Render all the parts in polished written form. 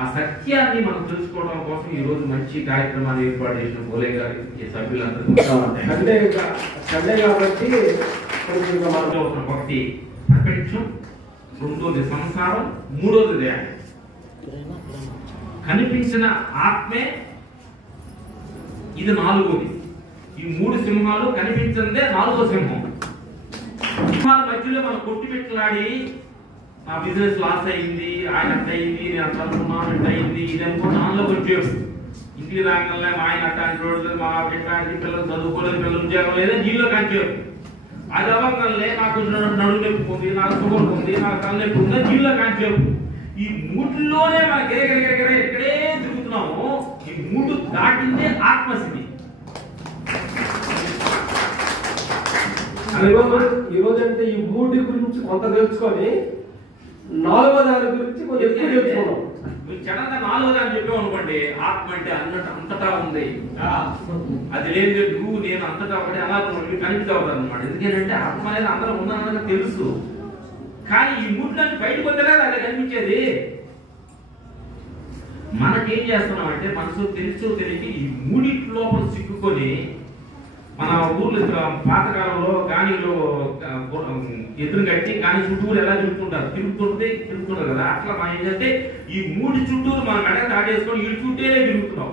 ఆ సత్యాన్ని మనం తెలుసుకోవడం కోసం ఈ రోజు మంచి కార్యక్రమాన్ని ఏర్పాటు చేసిన బోలే గారి సభ్యులందరూ సండే కాబట్టి ఒకటి ప్రపంచం, రెండోది సంసారం, మూడోది దయాన్ని. కనిపించిన ఆత్మే ఇది నాలుగోది. ఈ మూడు సింహాలు కనిపించిందే నాలుగో సింహం. సింహాల మధ్యలో మనం కొట్టిపెట్టలాడి నా బిజినెస్ లాస్ అయింది, ఆయన అట్ట అయింది, నేను అట్లా అనుకున్నాను, ఇట్ట అయింది, ఇది అనుకుని దానిలో కొంచెం ఇంటికి రాగానే మా ఆయన అట్టాంటి రోజులు, మా ఇట్లాంటి పిల్లలు చదువుకోలేదు, పిల్లలు ఉద్యోగం లేదా జీలో కాంచేరు. అది అవ్వగలే నాకు నడుము నొప్పి ఉంది, నాకు షుగర్ ఉంది, నాకు తలనొప్పి ఉంది, జీలో కాంచేరు. ఈ మూడులోనే మన గిరగిరగిరగిర ఎక్కడే తిరుగుతున్నాము. ఈ మూడు దాటిందే ఆత్మస్థితి. ఈరోజు అంటే ఈ మూడు గురించి కొంత తెలుసుకొని నాలుగో దాని గురించి కొంచెం ఎక్కువ తెలుసుకున్నాం. మీరు చెడంగా నాలుగో దాన్ని చెప్పామనుకోండి, ఆత్మ అంటే అన్నట్టు అంతటా ఉంది, అది లేదు నువ్వు నేను అంతటా ఒకటి అలా కనిపిస్తా అవుతారు అనమాట. ఎందుకంటే ఆత్మ అనేది అందరూ ఉన్నానని తెలుసు, కానీ ఈ మూడులన్నీ బయటకు వద్దనే అది కనిపించేది. మనకేం చేస్తున్నామంటే మనసు తెలుసు తెలియక ఈ మూడింటి లోపల సిక్కుకొని మన ఊర్లో పాతకాలంలో గానిలో ఎదురు కట్టి గాని చుట్టూరు ఎలా తిరుగుతుంటారు కదా, అట్లా మనం ఏంటంటే ఈ మూడు చుట్టూరు మనం మెడ దాటేసుకొని ఈ చుట్టే తిరుగుతున్నాం.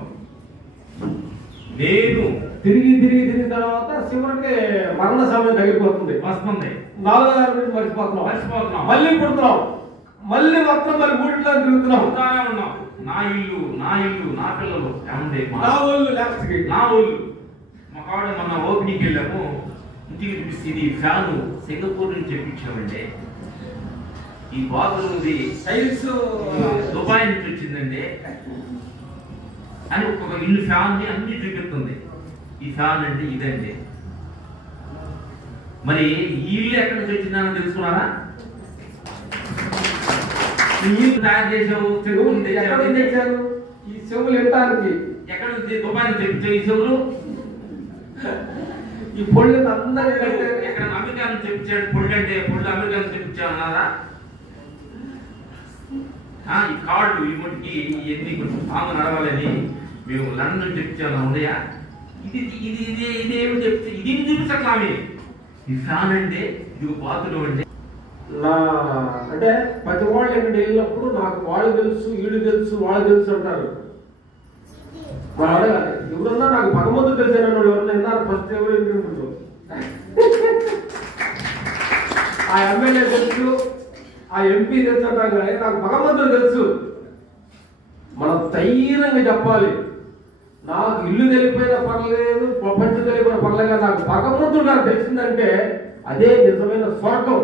నేను తిరిగి తర్వాత చివరికి మరణ సమయం తగ్గిపోతుంది, వస్తుంది. నాలుగో దాని గురించి మర్చిపోతున్నాం, మళ్ళీ పుడుతున్నాం, మళ్ళీ మొత్తం మరి మూడింట్లో తిరుగుతున్నాం, ఉన్నాం. నా ఇల్లు నా పిల్లలు ఏమంటే నా ఊళ్ళు. మా కావిడ మన ఓపెనింగ్కి వెళ్ళాము, ఇంటికి చూపిస్తే ఇది ఫ్యాను సింగపూర్ నుంచి తెప్పించామండి, ఈ బాత్రూమ్ది టైల్స్ దుబాయ్ నుంచి వచ్చిందండి అని ఒక్కొక్క ఇల్లు ఫ్యాన్ అన్ని చూపిస్తుంది. ఈ ఫ్యాన్ అంటే ఇదండి. మరి ఈ ఇల్లు ఎక్కడి నుంచి వచ్చిందని తెలుసుకున్నారా? ఈ ఇల్లు తయారు చేసావు, తెచ్చారు ఈ చెవులు ఎట్టడానికి ఎక్కడ నుంచి దుబాయ్ నుంచి తెప్పించావు. ఈ చెవులు ఈ పొళ్ళు అందరికీ ఎక్కడ అమెరికా నుంచి తెప్పించాడు. పొళ్ళు అంటే పొళ్ళు అమెరికా నుంచి తెప్పించావు అన్నారా? ఈ కార్డు ఈ మటుకి ఇవన్నీ కొంచెం బాగా నడవాలని మేము లండన్ నుంచి తెప్పించాను ఉన్నాయా? ఇదేమి చెప్తే ఇది చూపించట్లా. ఈ ఫ్యాన్ అంటే ఇది బాతులు అంటే అంటే ప్రతి వాళ్ళు ఇక్కడ వెళ్ళినప్పుడు నాకు వాళ్ళు తెలుసు, వీళ్ళు తెలుసు, వాళ్ళు తెలుసు అంటారు. వాళ్ళు అడగాలి ఎవరన్నా నాకు భగవంతుడు తెలిసిన వాళ్ళు ఎవరన్నా విన్నారు ఫస్ట్ ఎవరు? ఆ ఎమ్మెల్యే తెలుసు, ఆ ఎంపీ తెలుసు అంటాం కానీ నాకు భగవంతుడు తెలుసు. మనం ధైర్యంగా చెప్పాలి, నాకు ఇల్లు తెలిపోయినా పర్లేదు, ప్రపంచం తెలిపోయినా పర్లేదు, నాకు భగవంతుడు నాకు తెలిసిందంటే అదే నిజమైన స్వర్గం.